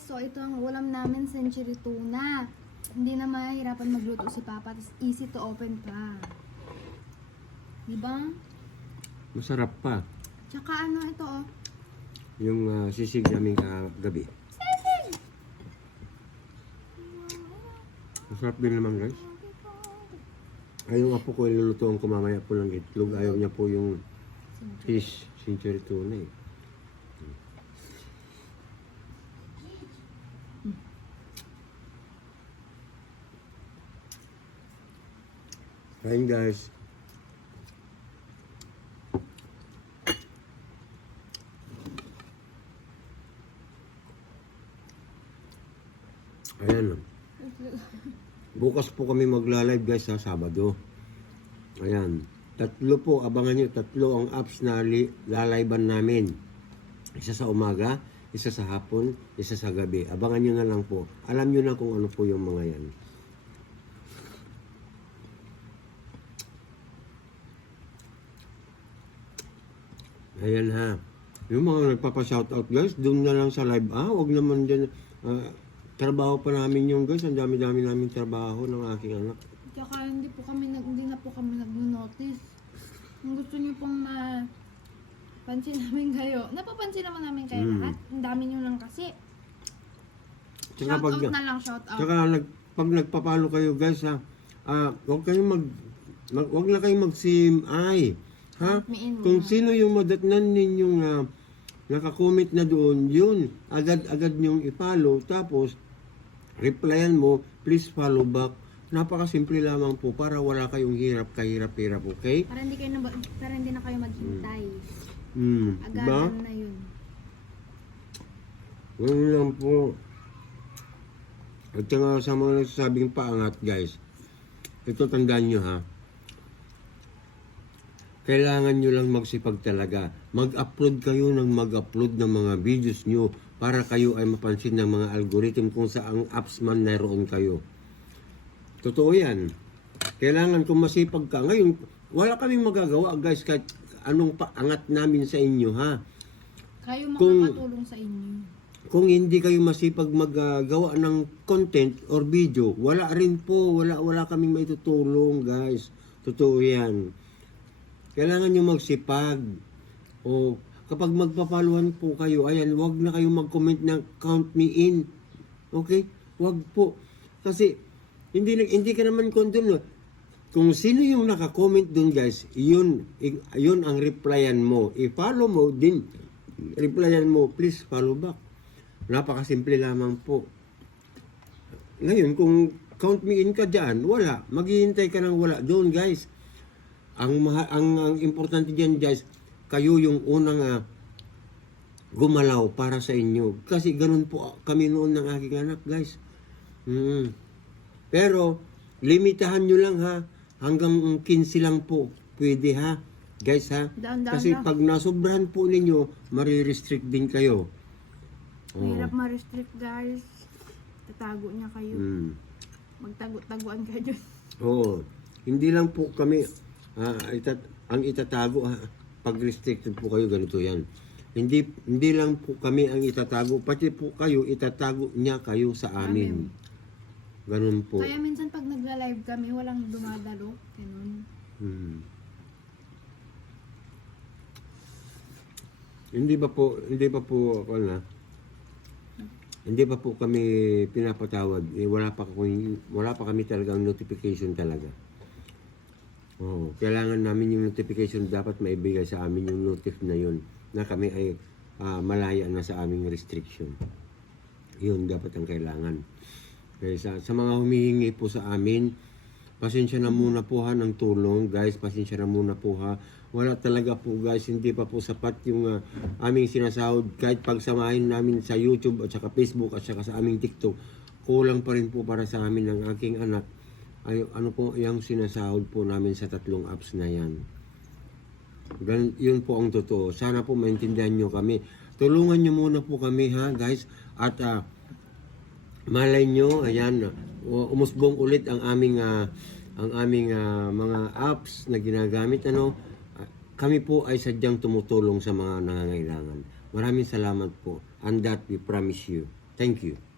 guys, so ito ang ulam namin, century tuna. Hindi na mahihirapan magluto si Papa, tapos easy to open pa. Diba? Masarap pa. Tsaka ano ito oh. Yung sisig namin kagabi. Masarap din naman guys. Ayaw nga po ko ilulutuan ko mamaya po ng itlog. Ayaw niya po yung fish, century tuna eh. Kain guys. Ayan. Bukas po kami magla-live guys sa Sabado. Ayan. Tatlo po, abangan nyo, tatlo ang apps na lalaiban namin. Isa sa umaga, isa sa hapon, isa sa gabi. Abangan nyo na lang po. Alam nyo na kung ano po yung mga yan. Ayan ha. Yung mga nagpapa-shoutout guys, doon na lang sa live. Wag naman dyan. Trabaho pa namin yung guys. Ang dami-dami namin trabaho ng aking anak. Tsaka hindi na po kami nag-notice. Kung gusto niyo pong mapansin namin kayo. Napapansin naman namin kayo lahat. Ang dami niyo lang kasi. Tsaka Shoutout na lang, shoutout. Tsaka pag nagpapalo kayo guys ha, wag na kayong mag-CMI. Ha? Kung sino yung madatnan ninyong nakakomment na doon, yun, agad-agad niyong i-follow, tapos, replyan mo, please follow back. Napakasimple lamang po para wala kayong kahirap-hirap, okay? Para hindi na kayo maghintay. Diba? Agaran na yun. Ganun lang po. At saka sa mga nagsasabing paangat, guys, ito tandaan nyo ha, kailangan nyo lang magsipag talaga. Mag-upload kayo ng mag-upload ng mga videos nyo para kayo ay mapansin ng mga algorithm kung saang apps man naroon kayo. Totoo yan. Kailangan kung masipag ka. Ngayon, wala kaming magagawa guys kahit anong paangat namin sa inyo ha. Kayo makakatulong sa inyo. Kung hindi kayo masipag maggawa ng content or video, wala rin po. Wala kaming maitutulong guys. Totoo yan. Kailangan nyo magsipag. O kapag magpapaluhan po kayo, ayan, wag na kayo mag-comment ng count me in. Okay? Wag po. Kasi, hindi ka naman condone. Kung sino yung naka-comment dun guys, yun ang replyan mo. I-follow mo din. Replyan mo, please follow back. Napakasimple lamang po. Ngayon, kung count me in ka dyan, wala. Maghihintay ka ng wala doon guys. Ang importante diyan guys, kayo yung unang gumalaw para sa inyo. Kasi ganun po kami noon ng aking anak guys. Pero limitahan nyo lang ha, hanggang 15 lang po pwede ha guys ha. Kasi pag nasobrahan po ninyo, marirestrict din kayo. Mahirap ma-restrict guys. Tatago niya kayo. Magtago-taguan kayo dyan. Oo. Hindi lang po kami ang itatago pag restricted po kayo, ganito yan. Hindi lang po kami ang itatago, pati po kayo itatago niya kayo sa amin. Ganun po. Kaya minsan pag nagla-live kami, walang dumadalo. Ganun. Hindi pa po kami pinapatawad. Wala pa kami talagang notification talaga. Kailangan namin yung notification, dapat maibigay sa amin yung notif na yun na kami ay malaya na sa aming restriction. Yun dapat ang kailangan. Kaya sa mga humihingi po sa amin, pasensya na muna po ha ng tulong guys, pasensya na muna po ha. Wala talaga po guys, hindi pa po sapat yung aming sinasahod. Kahit pagsamahin namin sa YouTube at saka Facebook at saka sa aming TikTok, kulang pa rin po para sa amin ng aking anak. Ano po yung sinasahod po namin sa tatlong apps na yan. Yun po ang totoo. Sana po maintindihan nyo kami. Tulungan nyo muna po kami ha guys. At malay nyo, ayan, umusbong ulit ang aming mga apps na ginagamit. Kami po ay sadyang tumutulong sa mga nangangailangan. Maraming salamat po. And that we promise you. Thank you.